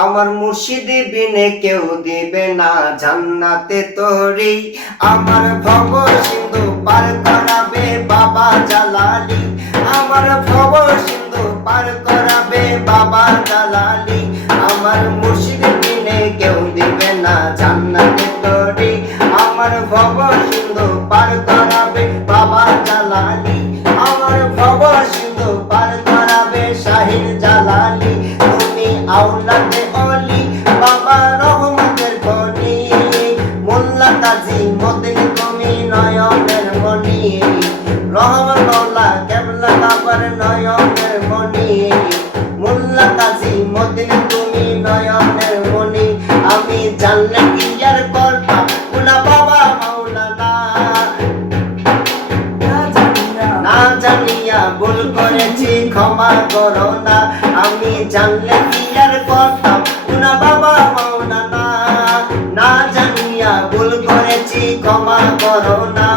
আমার মুর্শিদ বিনে কেউ দিবে না জান্নাতে তোরি। আমার ভব সিন্ধু পার করাবে বাবা জালালি। আমার ভব সিন্ধু পার করাবে বাবা জালালি। আমার মুর্শিদ বিনে কেউ দিবে না জান্নাতে তোরি। আমার ভব সিন্ধু পার করাবে বাবা জালালি। আমার ভব সিন্ধু পার করাবে শাহিন জালালি। তুমি আওলাদে অলি বাবা রহমতের খনি। মোল্লা কাজী মদিনী তুমি নয়নের মণি। রহমতুল্লাহ কেবলা বাবার নয়নের মণি। মোল্লা কাজী মদিনী তুমি নয়নের মণি। আমি জানলে কি আর করতাম উনা বাবা মাওলানা। না জানিয়া ভুল করেছি ক্ষমা করো না। আমি জানলে কি আর করতাম উনা বাবা মাওলানা। না জানিয়া ভুল করেছি ক্ষমা করো না।